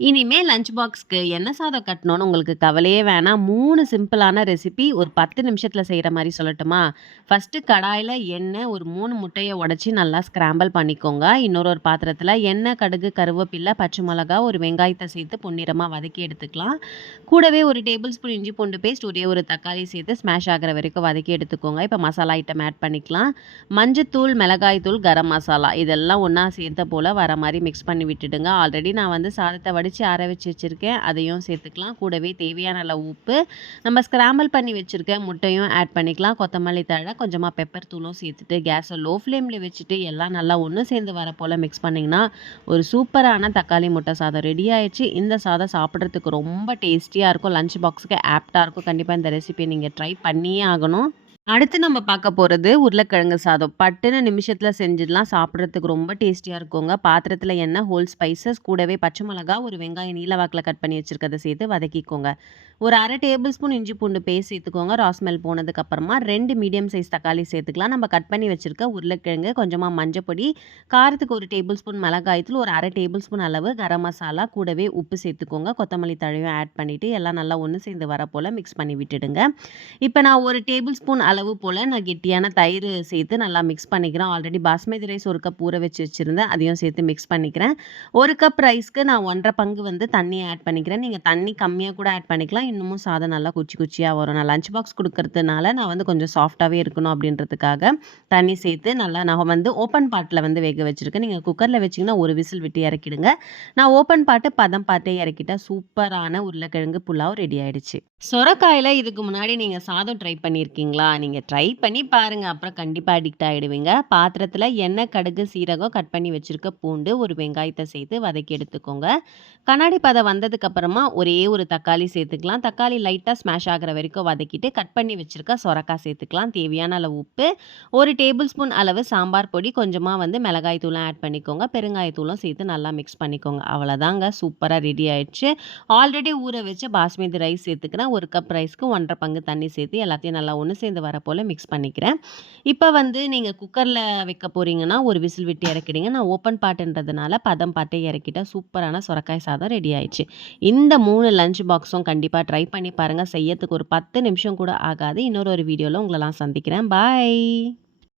இனிமே லஞ்ச் பாக்ஸ்க்கு என்ன சாதம் கட்டணும்னு உங்களுக்கு கவலையே வேணாம். 3 சிம்பிளான ரெசிபி ஒரு 10 நிமிஷத்துல செய்ற மாரி சொல்லட்டுமா? ஃபர்ஸ்ட்டு கடாயில எண்ணெய் ஒரு 3 முட்டைய உடைச்சு நல்லா ஸ்க்ராம்பிள் பண்ணிக்கோங்க. ஒரு பாத்திரத்துல எண்ணெய், கடுகு, கருவேப்பிலை, பச்சை மிளகா, ஒரு வெங்காயத்த சேர்த்து பொன்னிறமா வதக்கி எடுத்துக்கலாம். கூடவே ஒரு டேபிள் ஸ்பூன் இஞ்சி பூண்டு பேஸ்ட், ஒரே ஒரு தக்காளி சேர்த்து ஸ்மாஷ் ஆகுற வரைக்கும் வதக்கி எடுத்துக்கோங்க. இப்போ மசாலா ஐட்டம் ஆட் பண்ணிக்கலாம். மஞ்சத்தூள், மிளகாய் தூள், கரம் மசாலா இதெல்லாம் ஒண்ணா சேர்த்த போல வர மாரி மிக்ஸ் பண்ணி விட்டுடுங்க. ஆல்ரெடி நான் வந்து சாதத்த வடிச்சு ஆற வச்சு வச்சிருக்கேன். அதையும் சேர்த்துக்கலாம். கூடவே தேவையான அளவு உப்பு, நம்ம ஸ்க்ராம்பிள் பண்ணி வச்சிருக்க முட்டையும் ஆட் பண்ணிக்கலாம். கொத்தமல்லி தழை, கொஞ்சமா பெப்பர் தூளும் சேர்த்துட்டு கேஸை லோ ஃப்ளேம்ல வச்சுட்டு எல்லாம் நல்லா ஒண்ணு சேர்ந்து வர போல மிக்ஸ் பண்ணிங்கன்னா, ஒரு சூப்பரான தக்காளி முட்டை சாதம் ரெடி ஆயிடுச்சு. இந்த சாதம் சாப்பிட்றதுக்கு ரொம்ப டேஸ்டியா இருக்கும். லஞ்ச் பாக்ஸுக்கு ஆப்ட்டா இருக்கும். கண்டிப்பா இந்த ரெசிபிய நீங்க ட்ரை பண்ணியே ஆகணும். அடுத்து நம்ம பார்க்க போறது உருளைக்கிழங்கு சாதம். பட்டுன்னு நிமிஷத்துல செஞ்சிடலாம். சாப்பிடுறதுக்கு ரொம்ப டேஸ்டியா இருக்குங்க. பாத்திரத்துல எண்ணெய், ஹோல் ஸ்பைசஸ், கூடவே பச்சை மிளகா, ஒரு வெங்காயம் நீல வாக்குல கட் பண்ணி வச்சிருக்கத சேர்த்து வதக்கிக்கோங்க. ஒரு 1/2 டேபிள் ஸ்பூன் இஞ்சி பூண்டு பேஸ்ட் சேர்த்துக்கோங்க. ரா ஸ்மெல் போனதுக்கு அப்புறமா 2 மீடியம் சைஸ் தக்காளி சேர்த்துக்கலாம். நம்ம கட் பண்ணி வச்சிருக்க உருளைக்கிழங்கு, கொஞ்சமா மஞ்சப்பொடி, காரத்துக்கு ஒரு டேபிள் ஸ்பூன் மிளகாய்த்தூள், ஒரு 1/2 டேபிள் ஸ்பூன் அளவு கரம் மசாலா, கூடவே உப்பு சேர்த்துக்கோங்க. கொத்தமல்லி தழையும் ஆட் பண்ணிட்டு எல்லாம் நல்லா ஒண்ணு சேர்ந்து வர போல மிக்ஸ் பண்ணி விட்டுடுங்க. இப்போ நான் ஒரு டேபிள் ஸ்பூன் அளவு போல் நான் கெட்டியான தயிர் சேர்த்து நல்லா மிக்ஸ் பண்ணிக்கிறேன். ஆல்ரெடி பாஸ்மதி ரைஸ் ஒரு கப் ஊற வச்சு வச்சுருந்தேன். அதையும் சேர்த்து மிக்ஸ் பண்ணிக்கிறேன். ஒரு கப் ரைஸ்க்கு நான் 1 1/2 பங்கு வந்து தண்ணி ஆட் பண்ணிக்கிறேன். நீங்கள் தண்ணி கம்மியாக கூட ஆட் பண்ணிக்கலாம். இன்னமும் சாதம் நல்லா குச்சி குச்சியாக வரும். நான் லஞ்ச் பாக்ஸ் கொடுக்கறதுனால நான் வந்து கொஞ்சம் சாஃப்டாகவே இருக்கணும் அப்படின்றதுக்காக தண்ணி சேர்த்து நல்லா நான் வந்து ஓப்பன் பாட்டில் வந்து வேக வச்சுருக்கேன். நீங்கள் குக்கரில் வச்சிங்கன்னா ஒரு விசில் விட்டு இறக்கிடுங்க. நான் ஓப்பன் பாட்டு பதம் பார்த்தே இறக்கிட்டேன். சூப்பரான உருளைக்கிழங்கு புலாவ் ரெடி ஆயிடுச்சு. சொரக்காயில இதுக்கு முன்னாடி நீங்க சாதம் ட்ரை பண்ணியிருக்கீங்களா? நீங்க ட்ரை பண்ணி பாருங்க. அப்புறம் கண்டிப்பா அடிக்ட் ஆயிடுவீங்க. பாத்திரத்துல எண்ணெய், கடுகு, சீரகம், கட் பண்ணி வச்சிருக்க பூண்டு, ஒரு வெங்காயத்த சேர்த்து வதக்கி எடுத்துக்கோங்க. கண்ணாடி பதம் வந்ததுக்கு அப்புறமா ஒரே ஒரு தக்காளி சேர்த்துக்கலாம். தக்காளி லைட்டா ஸ்மாஷ் ஆகுற வரைக்கும் வதக்கிட்டு கட் பண்ணி வச்சிருக்க சொரக்காய் சேர்த்துக்கலாம். தேவையான அளவு உப்பு, ஒரு டேபிள் ஸ்பூன் அளவு சாம்பார் பொடி, கொஞ்சமா வந்து மிளகாய் தூளும் ஆட் பண்ணிக்கோங்க. பெருங்காயத்தூளும் சேர்த்து நல்லா மிக்ஸ் பண்ணிக்கோங்க. அவ்வளோதாங்க, சூப்பரா ரெடி ஆயிடுச்சு. ஆல்ரெடி ஊற வச்ச பாஸ்மதி ரைஸ் சேர்த்துக்கிறேன். ஒரு கப் ரைஸ்க்கு 1 1/2 பங்கு தண்ணி சேர்த்து எல்லாத்தையும் நல்லா ஒண்ணு சேர்ந்து வர போல மிக்ஸ் பண்ணிக்கிறேன். இப்ப வந்து நீங்க குக்கர்ல வைக்க போறீங்கன்னா, ஒரு விசில் விட்டு இறக்கிடுங்க. நான் ஓப்பன் பாட்டுன்றதுனால பதம் பார்த்தே இறக்கிட்டேன். சூப்பரான சொரக்காய் சாதம் ரெடி ஆயிடுச்சு. இந்த 3 லஞ்ச் பாக்ஸும் கண்டிப்பா ட்ரை பண்ணி பாருங்க. செய்யறதுக்கு ஒரு 10 நிமிஷம் கூட ஆகாது. இன்னொரு வீடியோல உங்கள நான் சந்திக்கிறேன். பாய்.